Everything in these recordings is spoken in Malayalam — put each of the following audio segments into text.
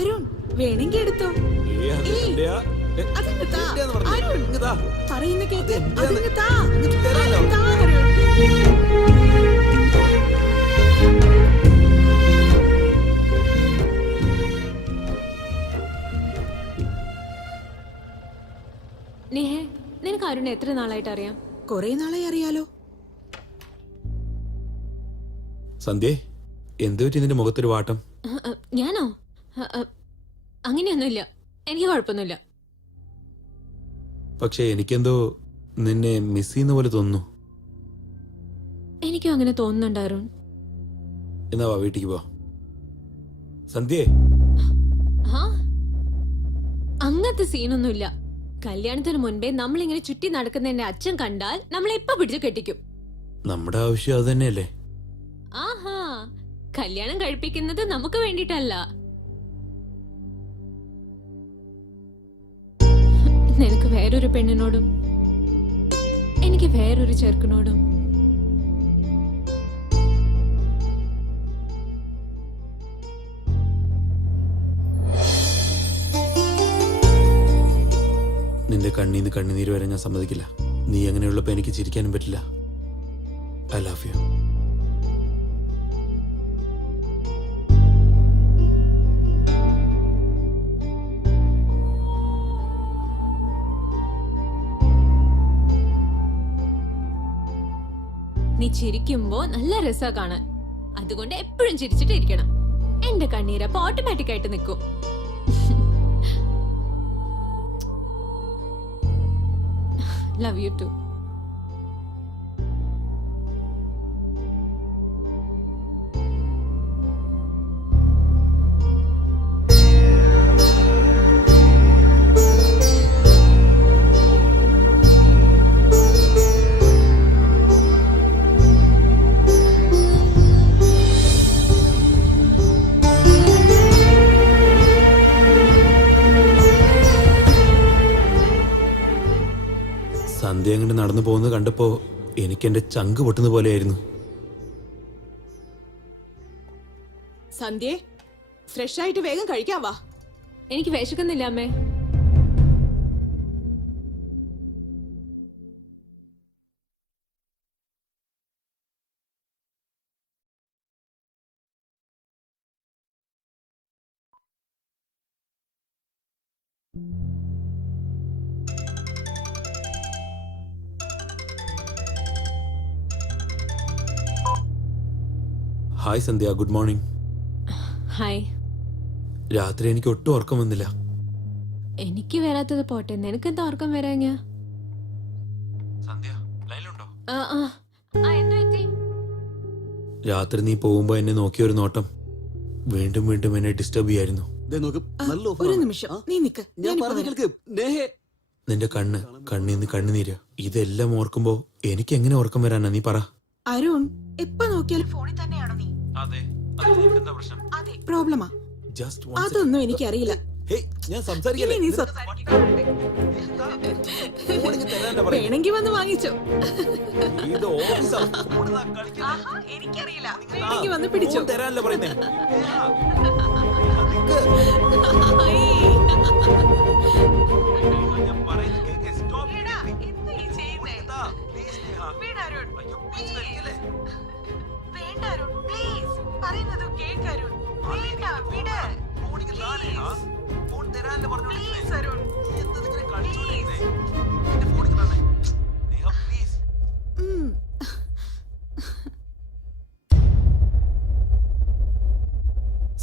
അരുൺ വേണമെങ്കിൽ എടുത്തോ. അതങ്ങ് താ. അരുൺ പറയുന്ന കേക്ക്. അതങ്ങ് താ. താ അരുൺ. നേഹേ, നിനക്ക് അരുൺ എത്ര നാളായിട്ട് അറിയാം? കൊറേ നാളായി അറിയാലോ. സന്ധ്യേ, എന്ത് പറ്റി നിന്റെ മുഖത്തൊരു വാട്ടം? ഞാനോ? അങ്ങനെയൊന്നുമില്ല, എനിക്ക് കുഴപ്പമൊന്നുമില്ല. പക്ഷെ എനിക്കെന്തോ നിന്നെ മിസ് ചെയ്യുന്ന പോലെ തോന്നുന്നു. എനിക്കും അങ്ങനെ തോന്നുന്നുണ്ട് അരുൺ. എന്നാ വാ, വീട്ടിക്ക് പോ. സന്ധ്യേ, അങ്ങനത്തെ സീനൊന്നുമില്ല. കല്യാണത്തിന് മുൻപേ നമ്മളിങ്ങനെ ചുറ്റി നടക്കുന്ന എന്റെ അച്ഛൻ കണ്ടാൽ നമ്മളെ എപ്പ പിടിച്ചു കെട്ടിക്കും. നമ്മുടെ ആവശ്യം അത് തന്നെയല്ലേ? ആഹാ, കല്യാണം കഴിപ്പിക്കുന്നത് നമുക്ക് വേണ്ടിട്ടല്ല. നിനക്ക് വേറൊരു പെണ്ണിനോടും എനിക്ക് വേറൊരു ചെറുക്കനോടും നിന്റെ കണ്ണീന്ന് കണ്ണുനീര് വരെ ഞാൻ സമ്മതിക്കില്ല. നീ അങ്ങനെയുള്ളപ്പോ എനിക്ക് ചിരിക്കാനും പറ്റില്ല. I love you. നീ ചിരിക്കുമ്പോ നല്ല രസാ കാണാൻ. അതുകൊണ്ട് എപ്പോഴും ചിരിച്ചിട്ട് ഇരിക്കണം. എന്റെ കണ്ണീരപ്പോ ഓട്ടോമാറ്റിക് ആയിട്ട് നിൽക്കും. Love you to. സന്ധ്യ അങ്ങോട്ട് നടന്നു പോകുന്നത് കണ്ടപ്പോ എനിക്ക് എന്റെ ചങ്ക് പൊട്ടുന്ന പോലെയായിരുന്നു. സന്ധ്യേ, ഫ്രഷ് ആയിട്ട് വേഗം കഴിക്കാൻ വാ. എനിക്ക് വിശക്കുന്നില്ല അമ്മേ. ഹായ് സന്ധ്യ, ഗുഡ് മോർണിംഗ്. ഹായ്. രാത്രി എനിക്ക് ഒട്ടും ഉറക്കം വന്നില്ല. എനിക്ക് വരാത്തത് പോട്ടെ, നിനക്കെന്താ ഉറക്കം വരാഞ്ഞ? രാത്രി നീ പോകുമ്പോ എന്നെ നോക്കിയ ഒരു നോട്ടം വീണ്ടും വീണ്ടും എന്നെ ഡിസ്റ്റർബ് ചെയ്യായിരുന്നു. ഒരു നിമിഷം നീ നിക്ക്. നിന്റെ കണ്ണീന്ന് കണ്ണുനീര്, ഇതെല്ലാം ഓർക്കുമ്പോ എനിക്ക് എങ്ങനെ ഉറക്കം വരാനാ? നീ പറ. അരുൺ, എപ്പോ നോക്കിയാലും ഫോണിൽ തന്നെയാണോ നീ? അതെ, പ്രോബ്ലമാ. അതൊന്നും എനിക്കറിയില്ല. വേണമെങ്കിൽ വന്ന് വാങ്ങിച്ചോ. എനിക്കറിയില്ല, വേണമെങ്കിൽ വന്ന് പിടിച്ചോ.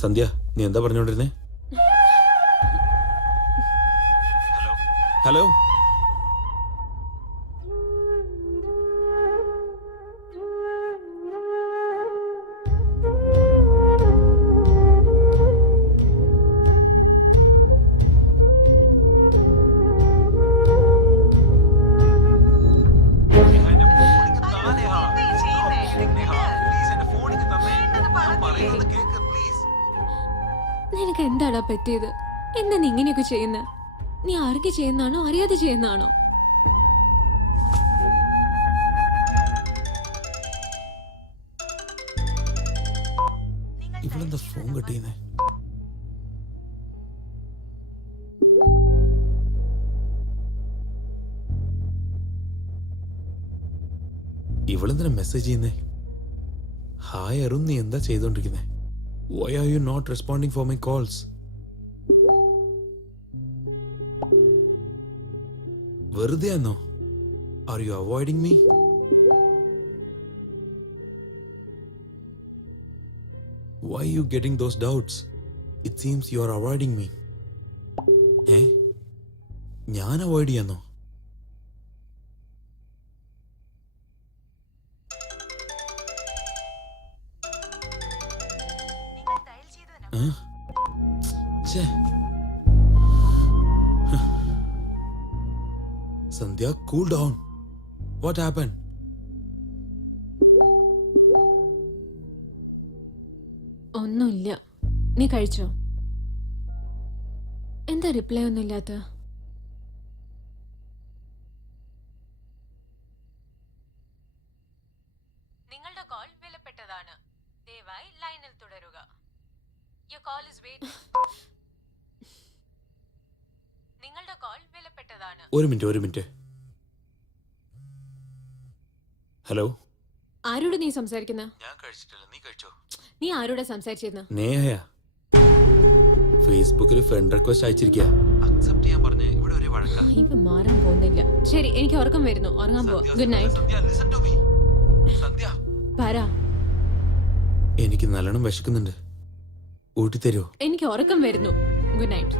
സന്ധ്യ, നീ എന്താ പറഞ്ഞോണ്ടിരുന്നേ? ഹലോ, നിനക്ക് എന്താടാ പറ്റിയത്? എന്താ നീ ഇങ്ങനെയൊക്കെ ചെയ്യുന്ന? നീ ആർക്ക് ചെയ്യുന്നാണോ അറിയാതെ ചെയ്യുന്നാണോ? ഇവളെന്താ ഫോൺ കട്ട് ചെയ്യുന്നേ? ഇവളെന്തിനാ മെസ്സേജ് ചെയ്യുന്നേ? ഹായ് അരുൺ, നീ എന്താ ചെയ്തോണ്ടിരിക്കുന്നേ? Why are you not responding for my calls? വെറുതെ ആണോ? Are you avoiding me? Why are you getting those doubts? It seems you are avoiding me. ഞാൻ അവോയ്ഡ് ചെയ്യാന്നോ? Sandhya, cool down. What happen? ഒന്നുമില്ല. നീ കഴിച്ചോ? എന്താ റിപ്ലൈ ഒന്നും ഇല്ലാത്ത? നിങ്ങളുടെ കോൾ വിലപ്പെട്ടതാണ്. ദയവായി ലൈനിൽ തുടരുക. Your call is waiting. നിങ്ങളുടെ കോൾ വിലപ്പെട്ടതാണ്. ഒരു മിനിറ്റ്. ഹലോ, ആരോട് നീ സംസാരിക്കുന്ന? ഞാൻ കഴിച്ചിട്ടില്ല, നീ കഴിച്ചോ? നീ ആരോടാ സംസാരിച്ചിരുന്ന? നേഹയാ. ഫേസ്ബുക്കിൽ ഫ്രണ്ട് റിക്വസ്റ്റ് അയച്ചിരിക്കുക. അക്സെപ്റ്റ് ചെയ്യാൻ പറഞ്ഞേ. ഇവിടെ ഒരു വഴക്കാ. ഇവ മാറാൻ പോകുന്നില്ല. ശരി, എനിക്ക് ഉറക്കം വരുന്നു. ഉറങ്ങാൻ പോവാ. Good night. പറ. എനിക്ക് നല്ലോണം വിശക്കുന്നുണ്ട്. ഊട്ടി തരുമോ? എനിക്ക് ഉറക്കം വരുന്നു. Good night.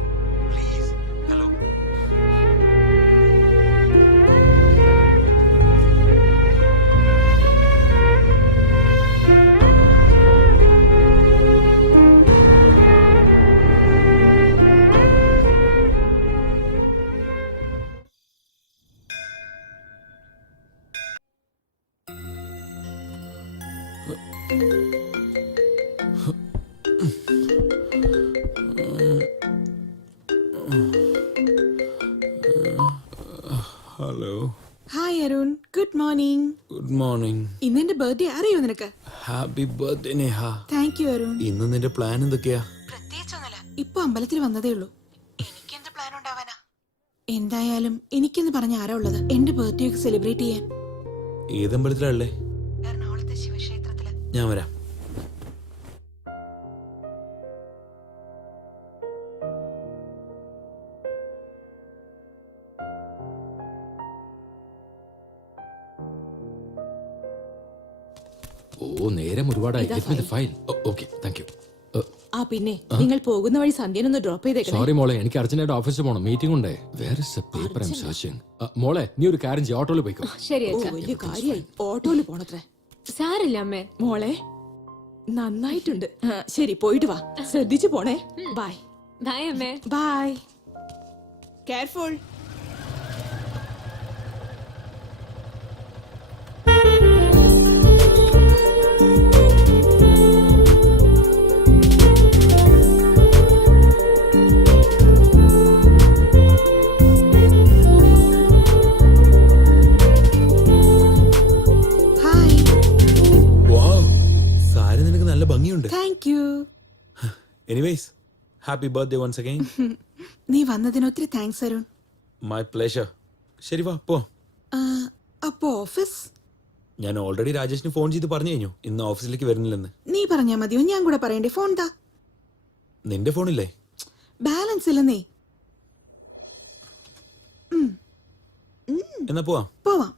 Hello. Hi Arun, good morning. Good morning. ഇന്ന് എന്റെ ബർത്ത്ഡേ അറിയോ നിനക്ക്? Happy birthday Neha. Thank you Arun. ഇന്ന് നിന്റെ പ്ലാൻ എന്തൊക്കെയാ? പ്രത്യേകിച്ചൊന്നുമില്ല. ഇപ്പൊ അമ്പലത്തിൽ വന്നതേ ഉള്ളൂ. എനിക്കെന്ത് പ്ലാൻ ഉണ്ടാവാനാ? എന്തായാലും എനിക്കെന്ന് പറഞ്ഞ ആരാ ഉള്ളത് എന്റെ ബർത്ത്ഡേ ഒക്കെ സെലിബ്രേറ്റ് ചെയ്യാൻ? ഏതമ്പലത്തിലല്ലേ? എറണാകുളത്തെ ശിവക്ഷേത്രത്തില്. ഞാൻ വരാം. ഓ, നേരം ഒരുപാടായി. ഫയൽ. Okay, thank you. ആ പിന്നെ നിങ്ങൾ പോകുന്ന വഴി സന്ധ്യനൊന്ന് ഡ്രോപ്പ് ചെയ്തേക്കണം. സോറി മോളെ, എനിക്ക് അർജന്റായിട്ട് ഓഫീസിൽ പോകണം. മീറ്റിംഗ് ഉണ്ട്. Where is a paper I am searching. മോളെ, നീ ഒരു കാര്യം ചെയ്യ്, ഓട്ടോയിൽ പോയിക്കോ. ശരി ഓ, അച്ഛാ. വലിയ കാര്യായി ഓട്ടോയിൽ പോണത്രേ. സാരില്ല അമ്മേ. മോളെ നന്നായിട്ടുണ്ട്. ശരി, പോയിട്ട് വാ. ശ്രദ്ധിച്ചു പോണേ. ബൈ. ബൈ അമ്മേ. Bye. Careful. Thank you. Anyways, happy birthday once again. നീ വന്നതിന് ഒത്തിരി താങ്ക്സ് അരുൺ. My pleasure. ശരി വാ പോ. അപ്പോ ഓഫീസ്? ഞാൻ ഓൾറെഡി രാജേഷിന് ഫോൺ ചെയ്ത് പറഞ്ഞു കഴിഞ്ഞു ഇന്ന് ഓഫീസിലേക്ക് വരുന്നില്ലെന്ന്. നീ പറഞ്ഞാ മതിയോ? ഞാൻ കൂടെ പറയണ്ടേ? ഫോൺ താ. നിന്റെ ഫോണില്ലേ? ബാലൻസ് ഇല്ലെന്നേ. എന്നാ പോവാം. പോവാം.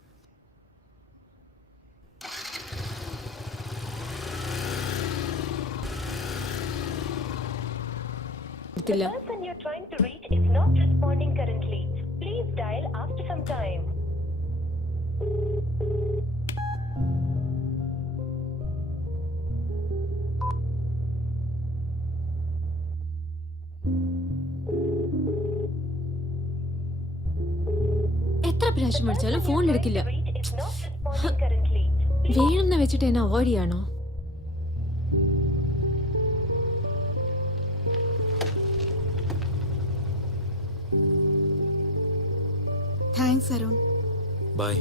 The person you're trying to reach is not responding currently. Please dial after some time. എത്ര പ്രാവശ്യം വിളിച്ചാലും ഫോൺ എടുക്കില്ല. Reach is not responding currently. വേണമെന്ന് വെച്ചിട്ട് എന്നെ അവോയ്ഡ് ചെയ്യാണോ? താങ്ക്സ് അരുൺ. ബൈ.